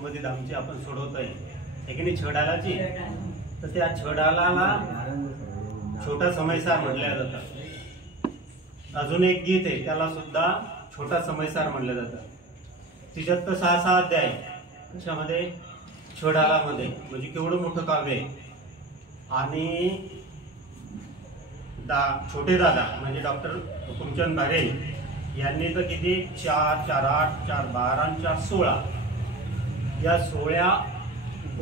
संबंधित आमची आपण सोडवतोय एकीने छडालाची, तर त्या छडालाला छोटा समयसार म्हटल्या जातं. अजून एक गीत आहे त्याला सुद्धा छोटा समयसार म्हटलं जातं. तिच्यात तर 6 अध्याय त्याच्यामध्ये छडालामध्ये, म्हणजे केवढं मोठं काव्य आहे. आणि छोटे दादा म्हणजे डॉक्टर हुकुमचंद भारे यांनी तर किती 4, 4, 8, 4, 12 आणि 4, 16 या 16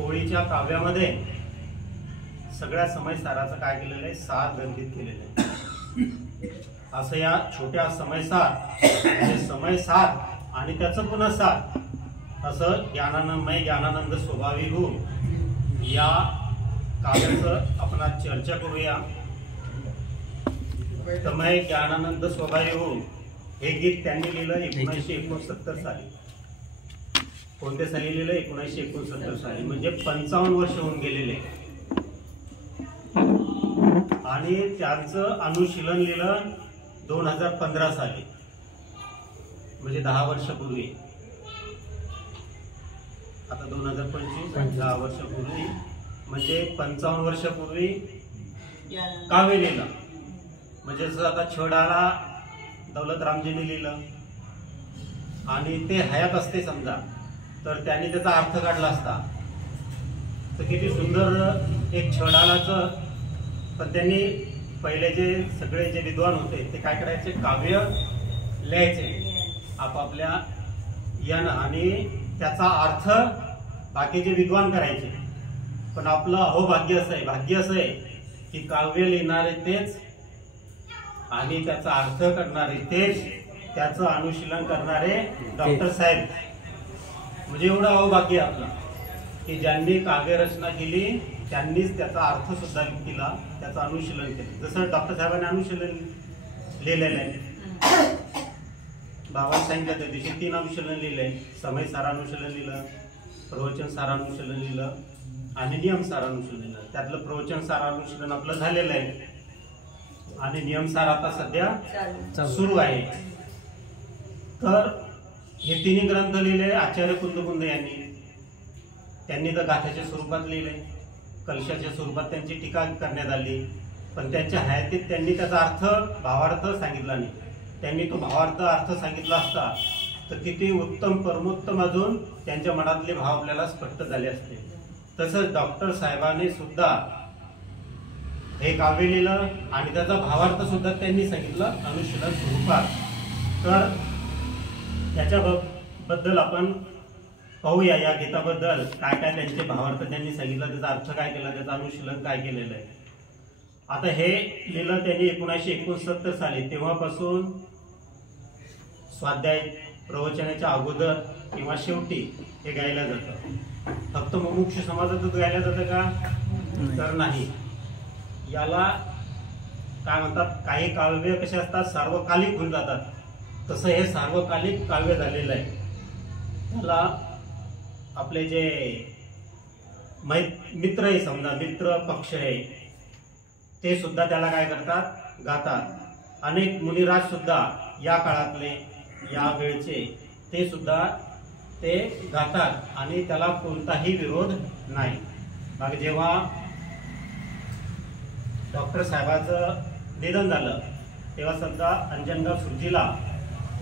ओळीच्या काव्यामध्ये सगळ्या समयसाराचं काय केलेलं आहे, सार ग्रंथित केलेलं आहे. असं या छोट्या समयसार म्हणजे समयसार आणि त्याचं पुन्हा सार असं ज्ञानानंद स्वभावी हो या काव्याचं आपण आज चर्चा करूया. तमय ज्ञानानंद स्वभावी हो हे गीत त्यांनी लिहिलं 1969 साली. कोणत्या साली लिहिलं? 1969 साली, म्हणजे 55 वर्ष होऊन गेलेले. आणि त्यांचं अनुशीलन लिहिलं 2015 साली, म्हणजे 10 वर्षापूर्वी. आता 2025 10 वर्षापूर्वी, म्हणजे 55 वर्षापूर्वी काव्य लिहिलं. म्हणजे जसं आता छडाला दौलतरामजींनी लिहिलं आणि ते हयात असते समजा, तर त्यांनी त्याचा अर्थ काढला असता तर किती सुंदर एक छडालाचं. पण त्यांनी पहिले जे सगळे जे विद्वान होते ते काय करायचे, काव्य लिहायचे आपापल्या यानं आणि त्याचा अर्थ बाकीचे विद्वान करायचे. पण आपलं अहोभाग्य असं आहे, भाग्य असं आहे की काव्य लिहिणारे तेच आणि त्याचा अर्थ करणारे तेच, त्याचं अनुशीलन करणारे डॉक्टर साहेब. म्हणजे एवढं अहोभाग्य आपलं की ज्यांनी काव्य रचना केली त्यांनीच त्याचा अर्थ सुद्धा केला, त्याचं अनुशीलन केलं. जसं डॉक्टर साहेबांनी अनुशीलन लिहिलेलं आहे, बाबांनी सांगितलं त्या दिवशी 3 अनुशीलन लिहिलंय. समय सारानुशीलन लिहिलं, प्रवचन सारानुशीलन लिहिलं आणि नियम सारानुशीलन लिहिलं. त्यातलं प्रवचन सारानुशीलन आपलं झालेलं आहे आणि नियमसार आता सध्या सुरू आहे. तर हे 3 ग्रंथ लिहिले आचार्य कुंदकुंद यांनी. त्यांनी तर गाथ्याच्या स्वरूपात लिहिले, कलशाच्या स्वरूपात त्यांची टीका करण्यात आली. पण त्यांच्या हयातीत त्यांनी त्याचा अर्थ भावार्थ सांगितला नाही. त्यांनी तो भावार्थ अर्थ सांगितला असता तर किती उत्तम परमोत्तम अजून त्यांच्या मनातले भाव आपल्याला स्पष्ट झाले असते. तसंच डॉक्टर साहेबांनी सुद्धा हे काव्य लिहिलं आणि त्याचा भावार्थ सुद्धा त्यांनी सांगितलं अनुशीलन स्वरूपात. तर त्याच्याबद्दल आपण पाहूया, या गीताबद्दल काय काय त्यांचे भावार्थ त्यांनी सांगितलं, त्याचा अर्थ काय केला, त्याचं अनुशीलन काय केलेलं आहे. आता हे लिहिलं त्यांनी 1969 साली. तेव्हापासून स्वाध्याय प्रवचनाच्या अगोदर किंवा शेवटी हे गायलं जातं. फक्त मुमुक्ष समाजातच गायलं जातं का? तर नाही. याला काय म्हणतात, काही काव्य कसे असतात सार्वकालिक होऊन जातात, तसं हे सार्वकालिक काव्य झालेलं आहे. त्याला आपले जे मित्र आहे समजा, मित्र पक्ष आहे, ते सुद्धा त्याला काय करतात, गातात. अनेक मुनिराज सुद्धा या काळातले या वेळचे ते सुद्धा ते गातात आणि त्याला कोणताही विरोध नाही. मग जेव्हा डॉक्टर साहेबांचं निधन झालं तेव्हा सुद्धा अंजनगाव सुरजीला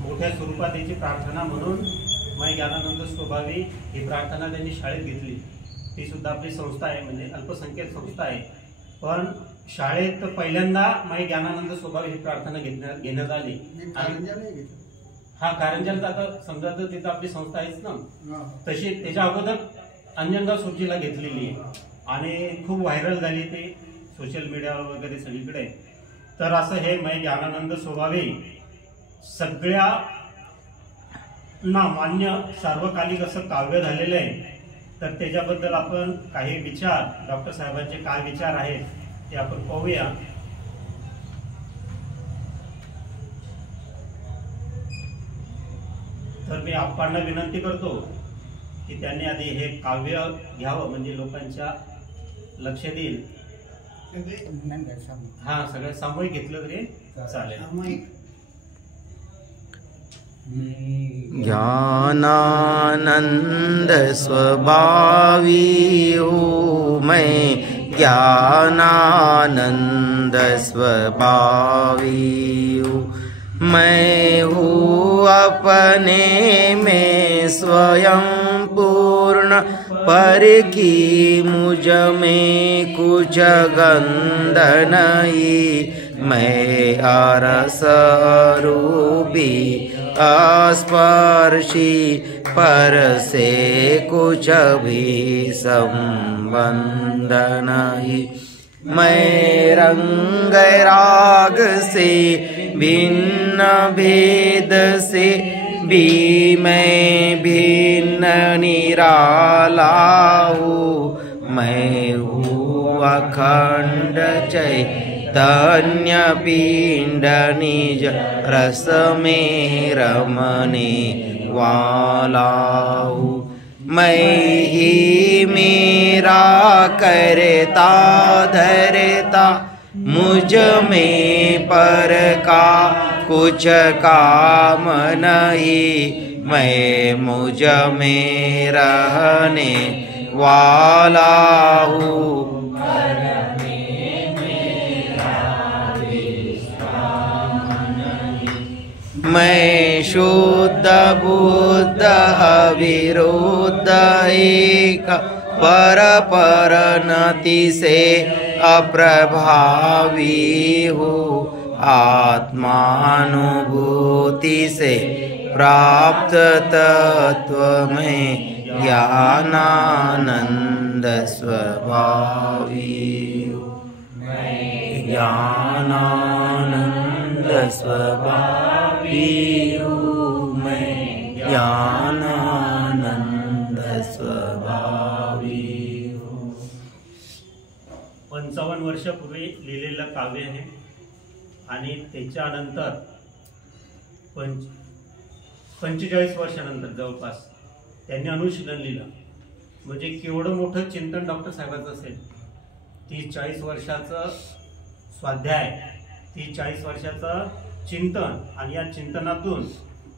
मोठ्या स्वरूपात याची प्रार्थना म्हणून मै ज्ञानानंद स्वभावी ही प्रार्थना त्यांनी शाळेत घेतली. ती सुद्धा आपली संस्था आहे, म्हणजे अल्पसंख्याक संस्था आहे. पण शाळेत पहिल्यांदा मै ज्ञानानंद स्वभावी ही प्रार्थना घेण्यात आली. हा कारंजाला आता समजा तर तिथं आपली संस्था आहेच ना, तशी त्याच्या अगोदर अंजनगाव सुरजीला घेतलेली आहे आणि खूप व्हायरल झाली ती सोशल मीडियावर वगैरे सगळीकडे. तर असं हे मै ज्ञानानंद स्वभावी सगळ्या ना मान्य सार्वकालिक असं काव्य झालेलं आहे. तर त्याच्याबद्दल आपण काही विचार, डॉक्टर साहेबांचे काय विचार आहेत ते आपण पाहूया. तर मी आपणांना विनंती करतो की त्यांनी आधी हे काव्य घ्यावं, म्हणजे लोकांच्या लक्षात येईल. हा, सगळं सामूहिक घेतलं तरी चालेल. ज्ञानानंद स्वभावी हूँ मैं, ज्ञानानंद स्वभावी हूँ मैं, हूँ अपने में स्वयं पूर्ण, पर की मुझ में कुछ गंध नहीं। मैं अरस रूपी अस्पर्शी, पर से कुछ भी संबंध नहीं। मैं रंग राग से भिन्न भेद से भी मैं भिन्न निराला हूँ। मैं हूँ अखंड चैतन्य पिंड, निज रस में रमने वाला हूँ। मैं ही मेरा करता धरता, मुझ में पर का कुछ काम नहीं। मैं मुझ में रहने वाला हूँ। मैं शुद्ध बुद्ध अविरुद्ध एक, पर नति से अप्रभावी हूँ। आत्मानुभूति से प्राप्त तत्व में ज्ञानानंद स्वभावी हूँ। ज्ञानानंद स्वभावी हूँ मैं, ज्ञानानंद स्वभावी हूँ। 55 वर्षापूर्वी लिहिलेलं काव्य आहे आणि त्याच्यानंतर 45 वर्षानंतर जवळपास त्यांनी अनुशीलन लिहिलं. म्हणजे केवढं मोठं चिंतन डॉक्टर साहेबांचं असेल. 30-40 वर्षाचं स्वाध्याय, 30-40 वर्षाचं चिंतन, आणि या चिंतनातून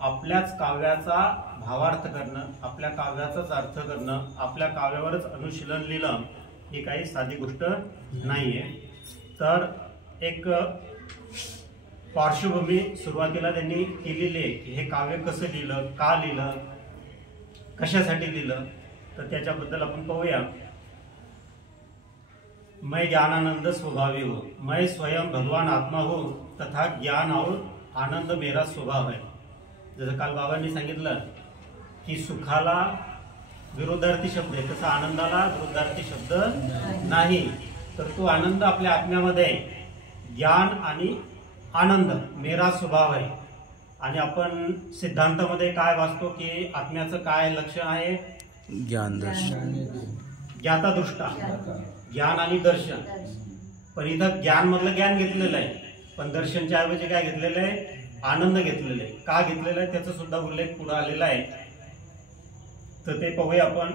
आपल्याच काव्याचा भावार्थ करणं, आपल्या काव्याचाच अर्थ करणं, आपल्या काव्यावरच अनुशीलन लिहिलं, ही काही साधी गोष्ट नाहीये. तर एक पार्श्वभूमी सुरुवातीला त्यांनी केलेली आहे की हे काव्य कसं लिहिलं, का लिहिलं, कशासाठी लिहिलं, तर त्याच्याबद्दल आपण पाहूया. मैं ज्ञानानंद स्वभावी हूँ, मैं स्वयं भगवान आत्मा हूँ, तथा ज्ञान और आनंद मेरा स्वभाव है. जसं काल बाबांनी सांगितलं की सुखाला विरोधार्थी शब्द आहे, तसा आनंदाला विरोधार्थी शब्द नाही. तर तो आनंद आपल्या आत्म्यामध्ये आहे. ज्ञान आणि आनंद मेरा स्वभाव आहे. आणि आपण सिद्धांतामध्ये काय वाचतो की आत्म्याचं काय लक्षण आहे? ज्ञान दर्शन, ज्ञाता दृष्टा, ज्ञान आणि दर्शन. पण इथं ज्ञान मधलं ज्ञान घेतलेलं आहे, पण दर्शनच्या ऐवजी काय घेतलेलं आहे? आनंद घेतलेला आहे. का घेतलेला आहे त्याचा सुद्धा उल्लेख पुढे आलेला आहे. तर ते पाहूया आपण.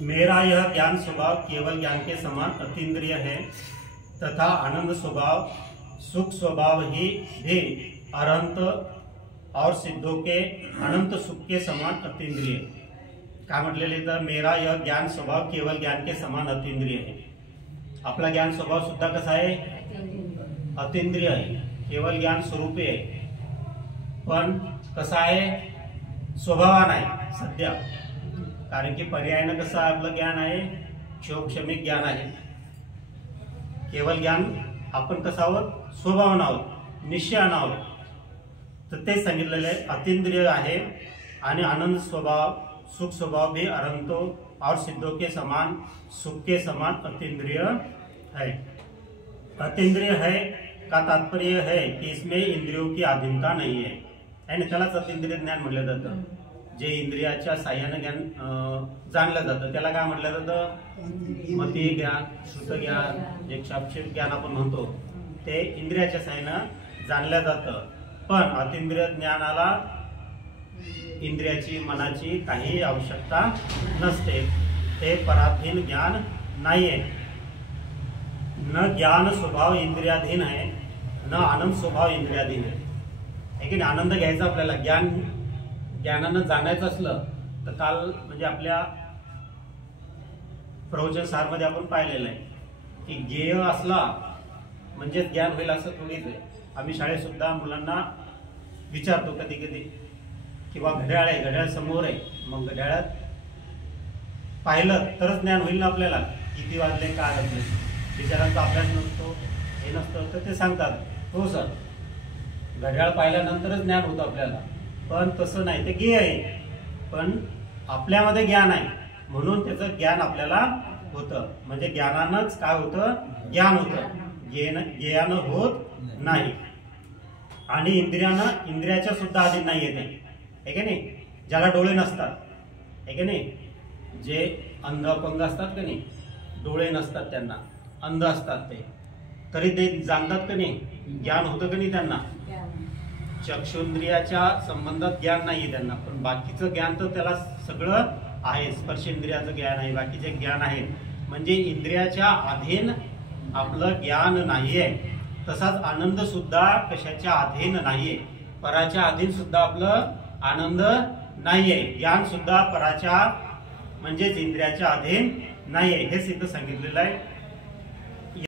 मेरा यह ज्ञान स्वभाव केवल ज्ञान के समान अतीन्द्रिय है, तथा आनंद स्वभाव सुख स्वभाव ही भी अनंत और सिद्धों के अनंत सुख के समान अतीन्द्रिय. काय म्हटलेले तर मेरा यह ज्ञान स्वभाव केवल ज्ञान के समान अतीन्द्रिय है. आपला ज्ञान स्वभाव सुद्धा कसा आहे? अतीन्द्रिय आहे. केवल ज्ञान स्वरूपी आहे, पण कसा आहे? स्वभावान आहे सध्या. कारण की पर्यायानं कसं आपलं ज्ञान आहे? क्षोक्षमिक ज्ञान आहे. केवल ज्ञान आपण कसं आहोत? स्वभावान आहोत, निश्चयानं आहोत. तर ते सांगितलेलं आहे अतीन्द्रिय आहे. आणि आनंद स्वभाव सुख स्वभाव भी अनंतो और सिद्धों के समान सुख के समान अतीन्द्रिय है. अतीन्द्रिय है का तात्पर्य है की इसमें इंद्रियों की अधीनता नाही आहे. आणि त्यालाच अतींद्रिय ज्ञान म्हटलं जातं. जे इंद्रियाच्या साह्यानं ज्ञान जाणलं जातं त्याला काय म्हटलं जातं? मती ज्ञान, श्रुत ज्ञान, जे क्षापक्षेप ज्ञान आपण म्हणतो ते इंद्रियाच्या साह्यानं जाणलं जातं. पण अतींद्रिय ज्ञानाला इंद्रियाची, मनाची काही आवश्यकता नसते. ते पराधीन ज्ञान नाहीये. न ज्ञान स्वभाव इंद्रियाधीन आहे, न आनंद स्वभाव इंद्रियाधीन आहे. आहे की नाही. आनंद घ्यायचा आपल्याला, ज्ञानानं जाणायचं असलं तर काल म्हणजे आपल्या प्रवचन सारमध्ये आपण पाहिलेलं आहे की गेय असला म्हणजे ज्ञान होईल असं थोडीच आहे. आम्ही शाळेत सुद्धा मुलांना विचारतो कधी कधी किंवा घड्याळ आहे, घड्याळ समोर आहे, मग घड्याळात पाहिलं तरच ज्ञान होईल ना आपल्याला, किती वाजले काय वाजले. विचारांचा अभ्यास नसतो, हे नसतं, तर ते सांगतात हो सर घड्याळ पाहिल्यानंतरच ज्ञान होतं आपल्याला. पण तसं नाही, ते गेय आहे, पण आपल्यामध्ये ज्ञान आहे म्हणून त्याचं ज्ञान आपल्याला होतं. म्हणजे ज्ञानानंच काय होतं, ज्ञान होतं, गेयानं होत नाही. आणि इंद्रियाच्या सुद्धा अधीन नाही येते, आहे की नाही. ज्याला डोळे नसतात, आहे की नाही, जे अंध अपंग असतात का नाही, डोळे नसतात त्यांना, अंध असतात ते, तरी ते जाणतात का नाही, ज्ञान होतं का नाही त्यांना. चक्षुंद्रियाच्या संबंधात ज्ञान नाहीये त्यांना, पण बाकीचं ज्ञान तर त्याला सगळं आहे. स्पर्शेंद्रियाचं ज्ञान आहे, बाकीचे ज्ञान आहे. म्हणजे इंद्रियाच्या अधीन आपलं ज्ञान नाहीये. तसाच आनंद सुद्धा कशाच्या अधीन नाहीये, पराच्या अधीन सुद्धा आपलं आनंद नाहीये. ज्ञान सुद्धा पराच्या म्हणजेच इंद्रियाच्या अधीन नाहीये, हेच इथं सांगितलेलं आहे.